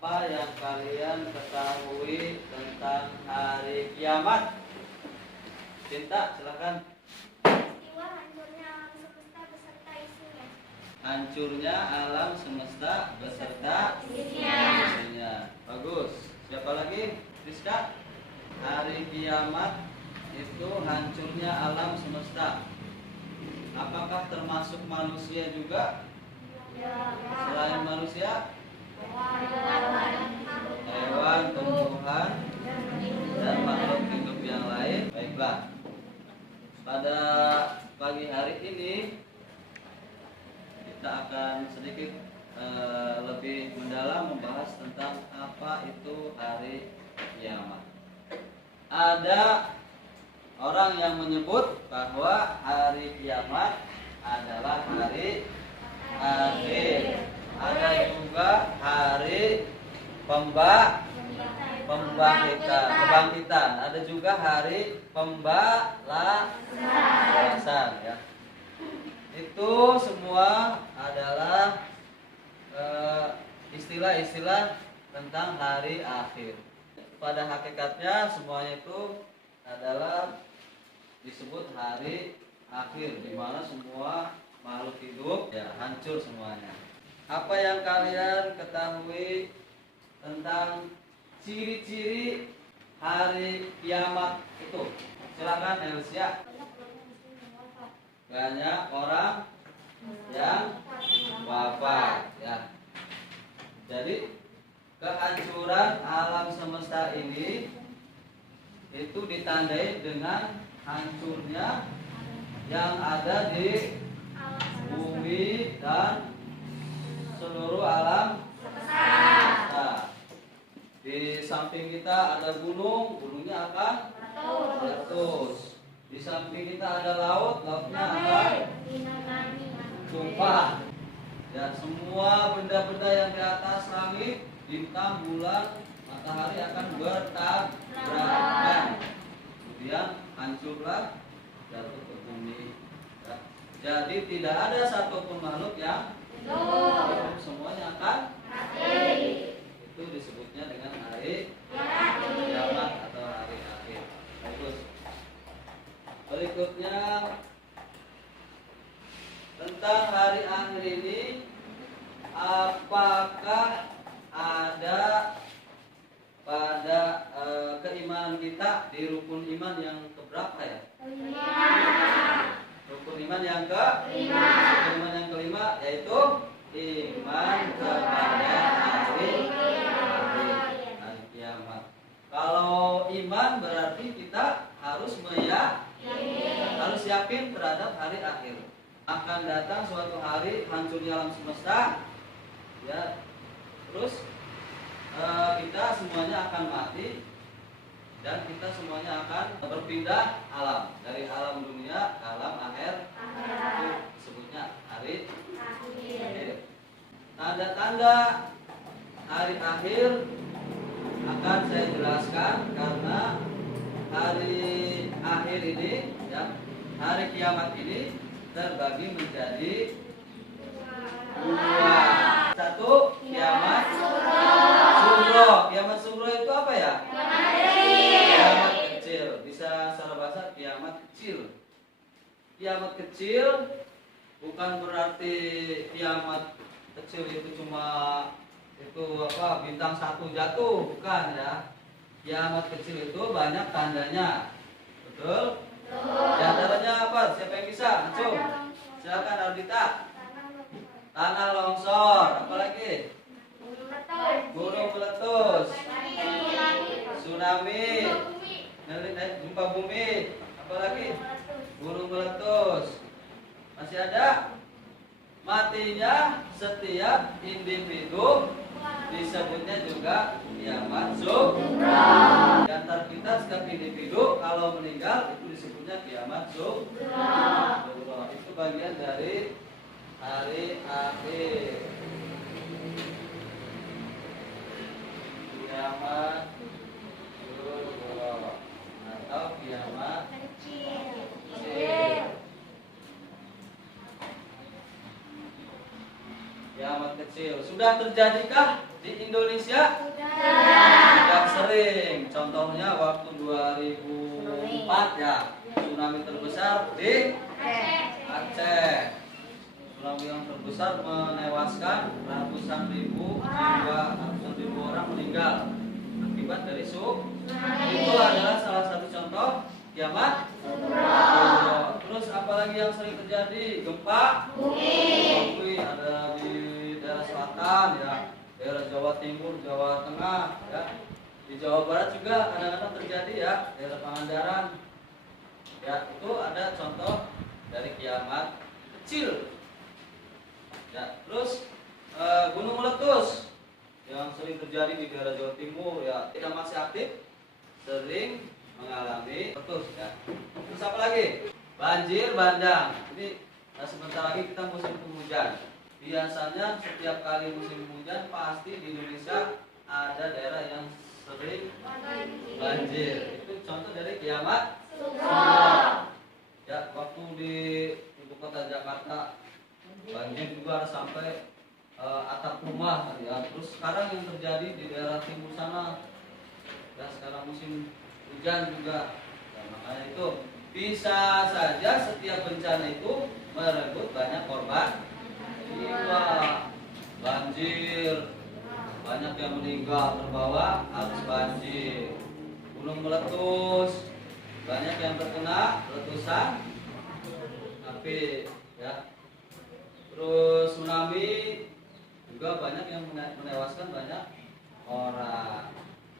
Apa yang kalian ketahui tentang hari kiamat? Cinta, silakan. Peristiwa hancurnya alam semesta beserta isinya. Hancurnya alam semesta beserta isinya. Bagus. Siapa lagi? Rizka. Hari kiamat itu hancurnya alam semesta. Apakah termasuk manusia juga? Selain manusia, hewan, tumbuhan, dan makhluk hidup yang lain. Baiklah. Pada pagi hari ini kita akan sedikit lebih mendalam membahas tentang apa itu hari kiamat. Ada orang yang menyebut bahwa hari kiamat adalah hari akhir. Ada juga hari kebangkitan. Ada juga hari pembalasan, ya. Itu semua adalah istilah-istilah tentang hari akhir. Pada hakikatnya semuanya itu adalah disebut hari akhir, di mana semua makhluk hidup ya hancur semuanya. Apa yang kalian ketahui tentang ciri-ciri hari kiamat itu? Silakan Elsia. Banyak orang yang wafat, ya. Jadi kehancuran alam semesta ini itu ditandai dengan hancurnya yang ada di bumi dan seluruh alam semesta. Di samping kita ada gunung, gunungnya akan meletus. Di samping kita ada laut, lautnya akan tumpah. Dan semua benda-benda yang di atas langit, bintang, bulan, matahari akan bertabrakan. Kemudian hancurlah, jatuh ke bumi. Jadi tidak ada satupun makhluk yang hidup, semuanya akan mati. Itu disebutnya dengan hari kiamat atau hari akhir. Bagus. Berikutnya tentang hari akhir ini, apakah ada pada keimanan kita di rukun iman yang keberapa ya? Rukun iman yang kelima. Rukun iman yang kelima yaitu iman kepada hari kiamat. Kalau iman berarti kita harus harus yakin terhadap hari akhir. Akan datang suatu hari hancurnya alam semesta, ya. Terus kita semuanya akan mati dan kita semuanya akan berpindah alam dari alam dunia ke alam akhir. Itu disebutnya hari akhir. Tanda-tanda hari akhir akan saya jelaskan karena hari akhir ini, ya, hari kiamat ini terbagi menjadi dua. Satu, kiamat sugro. Kiamat sugro itu apa ya? Kiamat kecil. Bisa secara bahasa kiamat kecil. Kiamat kecil bukan berarti kiamat kecil itu cuma bintang satu jatuh, bukan ya. Kiamat kecil itu banyak tandanya. Betul? Di antaranya apa? Siapa yang bisa? Langsung. Silakan Aldita. Tanah longsor, apalagi? Gunung meletus. Tsunami. Gempa bumi. Apalagi? Gunung meletus. Masih ada? Matinya setiap individu, disebutnya juga kiamat sugro. Di antara kita setiap individu kalau meninggal itu disebutnya kiamat sugro. Itu bagian dari hari akhir. Kiamat sugro atau kiamat kecil. Kiamat kecil sudah terjadikah di Indonesia? Sudah sering. Contohnya waktu 2004 ya, tsunami terbesar di Aceh. Tsunami yang terbesar menewaskan ratusan ribu jiwa, ratusan ribu orang meninggal akibat dari tsunami. Itu adalah salah satu contoh kiamat kubro. Terus apalagi yang sering terjadi? Gempa bumi. Ada di daerah selatan ya, daerah Jawa Timur, Jawa Tengah ya. Di Jawa Barat juga kadang-kadang terjadi ya, daerah Pangandaran. Ya, itu ada contoh dari kiamat kecil. Ya, terus gunung meletus yang sering terjadi di daerah Jawa Timur ya, tidak masih aktif, sering mengalami meletus ya. Terus apa lagi? Banjir bandang. Ini sebentar lagi kita musim penghujan. Biasanya setiap kali musim hujan pasti di Indonesia ada daerah yang sering banjir. Itu contoh dari kiamat kubro. Ya, waktu di ibu kota Jakarta banjir juga sampai atap rumah ya. Terus sekarang yang terjadi di daerah timur sana ya, sekarang musim hujan juga ya, makanya itu bisa saja setiap bencana itu merenggut banyak korban jiwa. Banjir, banyak yang meninggal terbawa arus banjir. Gunung meletus, banyak yang terkena letusan api ya. Terus tsunami juga banyak yang menewaskan banyak orang.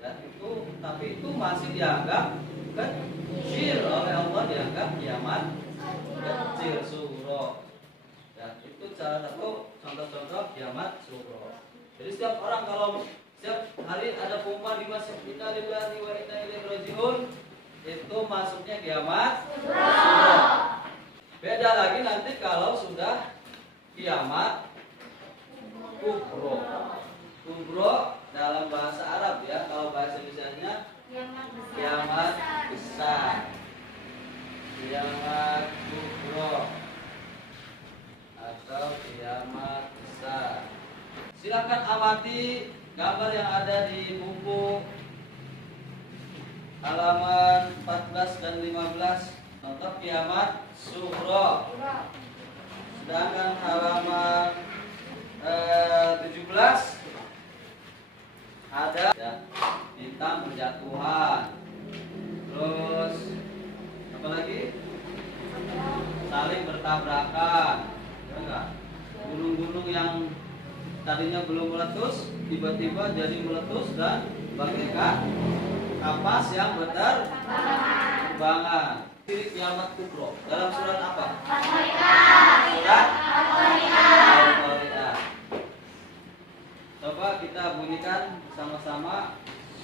Dan itu, tapi itu masih dianggap kecil oleh Allah, dianggap kiamat kecil suro. Dan itu salah satu contoh-contoh kiamat suro. Jadi setiap orang kalau setiap hari ada pengumuman di masjid inna lillahi wa inna ilaihi rajiun, itu masuknya kiamat suro. Beda lagi nanti kalau sudah kiamat kubro. Kubro dalam bahasa Arab ya, kalau bahasa Indonesianya kiamat besar. Kiamat kubro atau kiamat besar. Silakan amati gambar yang ada di buku halaman 14 dan 15 tentang kiamat sugro. Sedangkan halaman 17 ada ya, bintang berjatuhan. Terus apa lagi? Saling bertabrakan. Ya enggak? Gunung-gunung yang tadinya belum meletus tiba-tiba jadi meletus dan bagaikan kapas yang berterbangan. Ciri kiamat kubro dalam surat apa? Surat Al-Qari'ah. Coba kita bunyikan sama-sama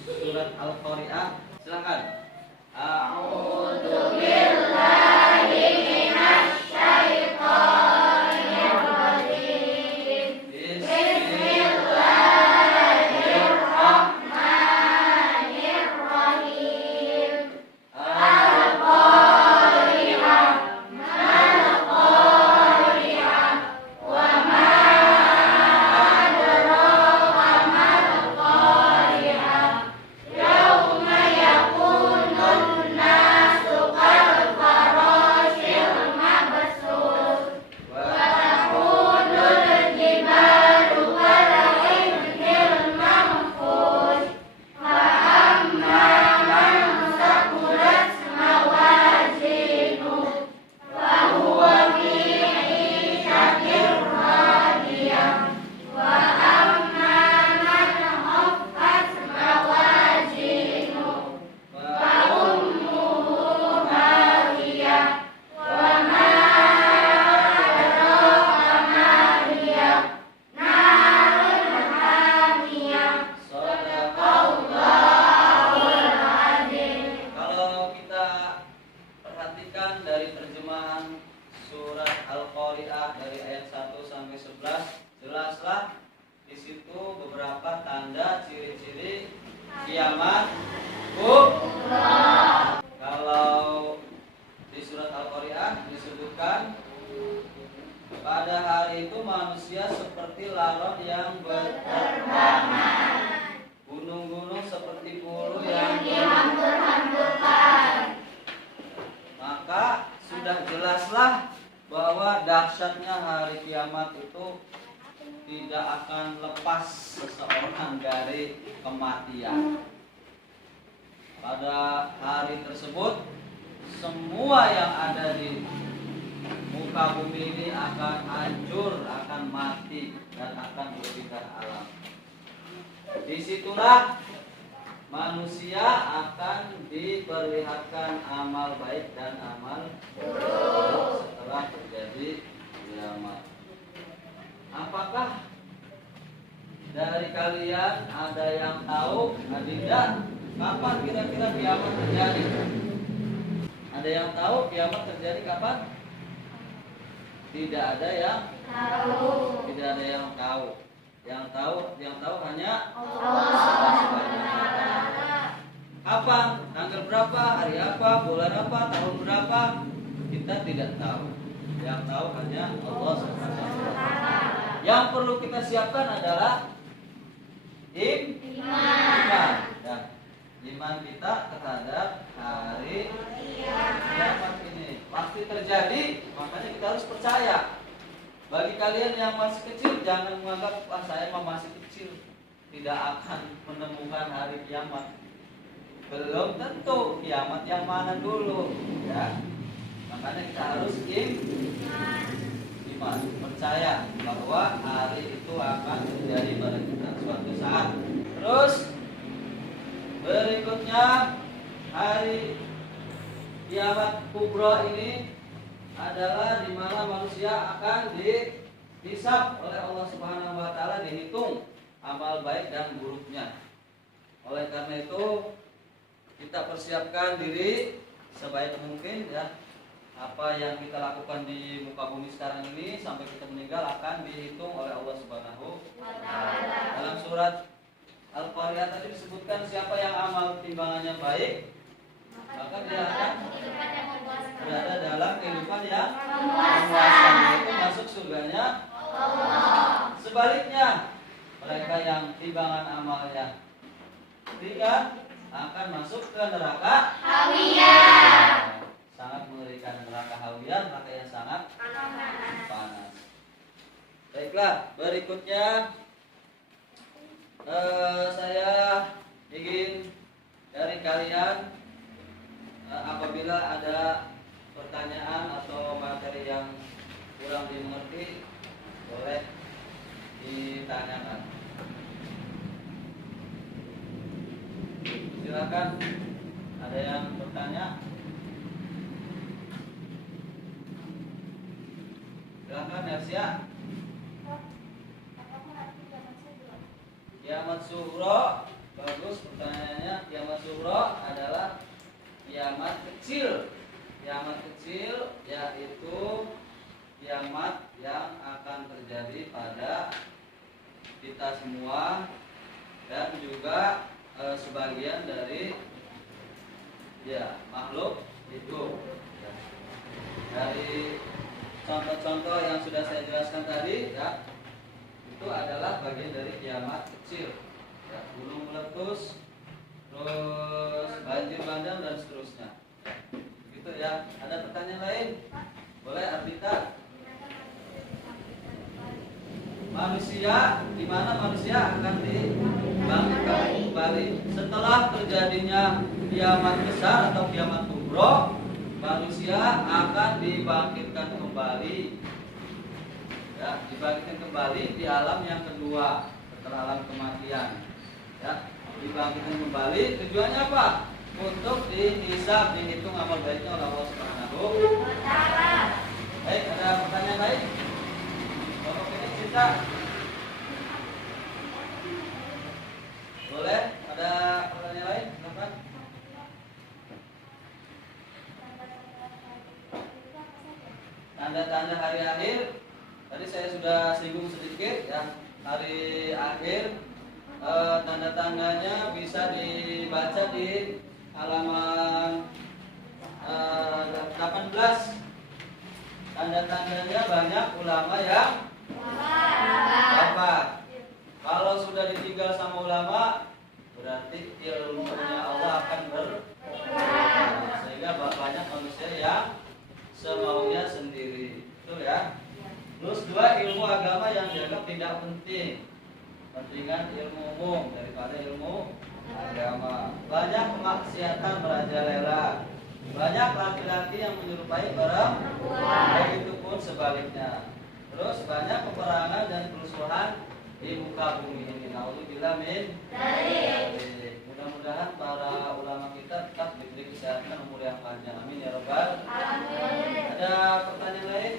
surat Al-Qari'ah. Silakan. A'udzu billahi minasy syaithanir rajim. Bismillahirrahmanirrahim. Al-Qari'ah, mal-Qari'ah, wa ma adraka mal-Qari'ah. Yauma yakunun nasu kal-farashil mabsus wa takunul jibalu kal-'ihnil manfush. Fa amma man saqulat mawazinuhu fa huwa fi 'ishatin radiyah. Wa amma man khaffat mawazinuhu fa ummuhu hawiyah. Wa ma adraka ma hiya narun hamiyah. Shadaqallahul adzim. Kalau kita perhatikan dari terjemahan surat Al-Qari'ah dari ayat 1 sampai 11, jelaslah di situ beberapa tanda ciri-ciri kiamat kubro. Kalau di surat Al-Qari'ah disebutkan pada hari itu manusia seperti laron yang berterbangan. kiamat itu tidak akan lepas seseorang dari kematian. Pada hari tersebut semua yang ada di muka bumi ini akan hancur, akan mati, dan akan berpindah alam. Disitulah manusia akan diperlihatkan amal baik dan amal buruk setelah terjadi kiamat. Apakah dari kalian ada yang tahu, Adinda, kapan kira-kira kiamat terjadi? Ada yang tahu kiamat terjadi kapan? Tidak ada yang tahu. Tidak ada yang tahu. Yang tahu hanya Allah. Kapan? Tanggal berapa? Hari apa? Bulan apa? Tahun berapa? Kita tidak tahu. Yang tahu hanya Allah Subhanahu wa taala. Yang perlu kita siapkan adalah iman. Ya. Iman kita terhadap hari kiamat ini pasti terjadi, makanya kita harus percaya. Bagi kalian yang masih kecil, jangan menganggap saya masih kecil, tidak akan menemukan hari kiamat. Belum tentu kiamat yang mana dulu, ya. Makanya kita harus iman, percaya bahwa hari itu akan terjadi pada kita suatu saat. Terus berikutnya hari kiamat kubra ini adalah di mana manusia akan dihisab oleh Allah Subhanahu wa taala, dihitung amal baik dan buruknya. Oleh karena itu kita persiapkan diri sebaik mungkin, ya. Apa yang kita lakukan di muka bumi sekarang ini sampai kita meninggal akan dihitung oleh Allah Subhanahu wa taala. Dalam surat Al-Qariyah tadi disebutkan siapa yang amal timbangannya baik, maka dia akan berada dalam kehidupan yang memuaskan, yaitu masuk surganya Allah. Sebaliknya, mereka yang timbangan amalnya ringan akan masuk ke neraka hawiyah. Sangat mengerikan, neraka hawiyah, neraka yang sangat panas. Baiklah, berikutnya saya ingin dari kalian, apabila ada pertanyaan atau materi yang kurang dimengerti, boleh ditanyakan. Silakan, ada yang bertanya? Silakan, Nersia. Kiamat sughra, bagus pertanyaannya. Kiamat sughra adalah kiamat kecil. Kiamat kecil yaitu kiamat yang akan terjadi pada kita semua dan juga sebagian dari makhluk hidup. Dari contoh-contoh yang sudah saya jelaskan tadi, ya, itu adalah bagian dari kiamat kecil, ya, gunung meletus, terus banjir bandang dan seterusnya. Gitu ya. Ada pertanyaan lain? Boleh, Arbita. Manusia, di mana manusia akan dibangkitkan kembali setelah terjadinya kiamat besar atau kiamat kubra. Manusia akan dibangkitkan kembali, ya, dibangkitkan kembali di alam yang kedua setelah alam kematian, ya, dibangkitkan kembali. Tujuannya apa? Untuk dihisab, dihitung amal baiknya oleh Allah Subhanahu wa taala. Baik, ada pertanyaan lain? Bapak ini cerita. Boleh? Ada pertanyaan lain? Silakan. Tanda-tanda hari akhir tadi saya sudah singgung sedikit, ya. Hari akhir tanda-tandanya bisa dibaca di halaman 18. Tanda-tandanya banyak ulama yang wafat. Kalau sudah ditinggal sama ulama, berarti ilmunya Allah akan berkurang, sehingga banyak manusia yang semaunya sendiri. Betul ya? Terus dua, ilmu agama yang dianggap tidak penting. Pentingan ilmu umum daripada ilmu agama. Banyak kemaksiatan merajalela. Banyak laki-laki yang menyerupai perempuan. Begitupun sebaliknya. Terus banyak peperangan dan kerusuhan di muka bumi ini. Nauzubillah min dzalik. Mudah-mudahan para ulama kita tetap diberi kesehatan umur yang panjang. Amin ya rabbal alamin. Ada pertanyaan lain?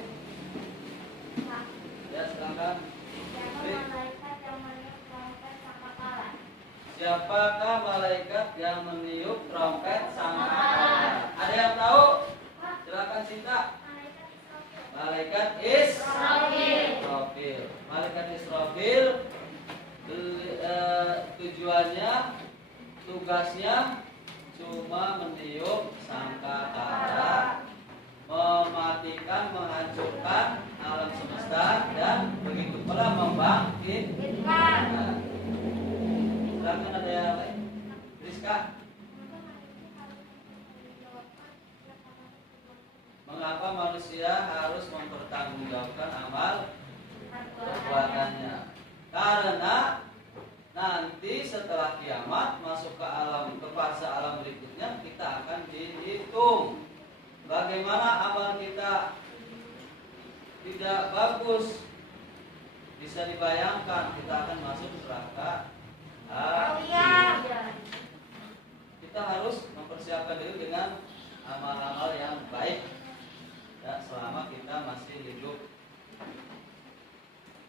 Ya, silakan. Siapakah malaikat yang meniup trompet sangkakala? Ada yang tahu? Silakan Sinta. Malaikat Israfil. Malaikat Israfil tujuannya, tugasnya cuma meniup sangkakala, mematikan, menghancurkan alam semesta dan begitu pula membangkitkan. Silakan ada yang lain. Rizka. Mengapa manusia harus mempertanggungjawabkan amal perbuatannya? Karena nanti setelah kiamat masuk ke fase alam berikutnya, kita akan dihitung. Bagaimana amal kita tidak bagus, bisa dibayangkan kita akan masuk neraka. Kita harus mempersiapkan diri dengan amal-amal yang baik ya, selama kita masih hidup.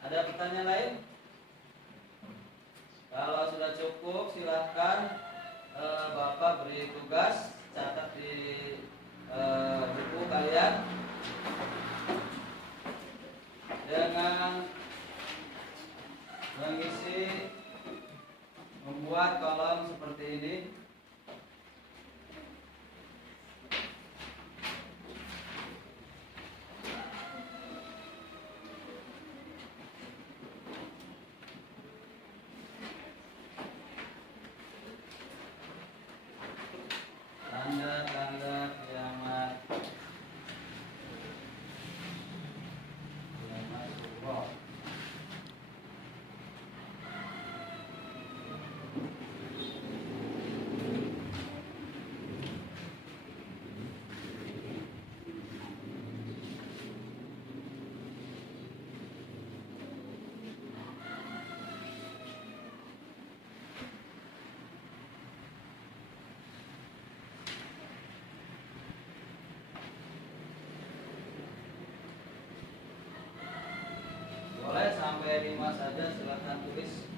Ada pertanyaan lain? Kalau sudah cukup, silahkan Bapak beri tugas, catat di buku kalian dengan mengisi, membuat kolom seperti ini. Tanda-tanda kiamat. Kiamat kubra. Boleh sampai 5 saja, silakan tulis.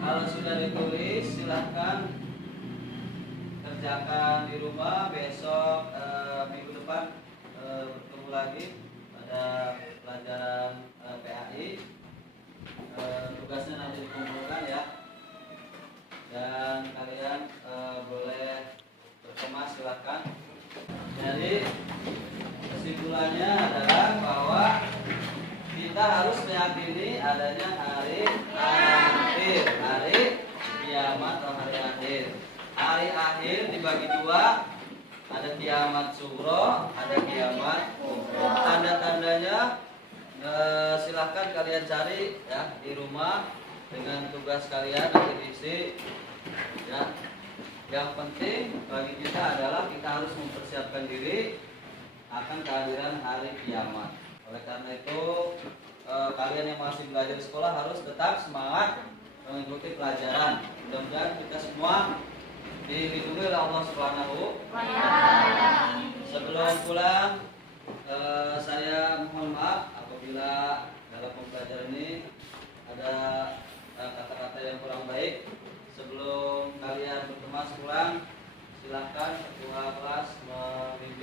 Kalau sudah ditulis, silahkan kerjakan di rumah. Besok minggu depan bertemu lagi pada pelajaran PAI. Tugasnya nanti dikumpulkan ya, dan kalian boleh berkemas, silahkan. Jadi kesimpulannya adalah bahwa kita harus meyakini adanya hari akhir, hari kiamat atau hari akhir. Hari akhir dibagi dua, ada kiamat sugro, ada kiamat kubro. Tanda-tandanya silahkan kalian cari ya di rumah dengan tugas kalian nanti diisi ya. Yang penting bagi kita adalah kita harus mempersiapkan diri akan kehadiran hari kiamat. Oleh karena itu kalian yang masih belajar di sekolah harus tetap semangat mengikuti pelajaran. Mudah-mudahan kita semua dilindungi oleh Allah Subhanahu wa Ta'ala. Sebelum pulang, saya mohon maaf apabila dalam pembelajaran ini ada kata-kata yang kurang baik. Sebelum kalian berkemas pulang, silakan ketua kelas memimpin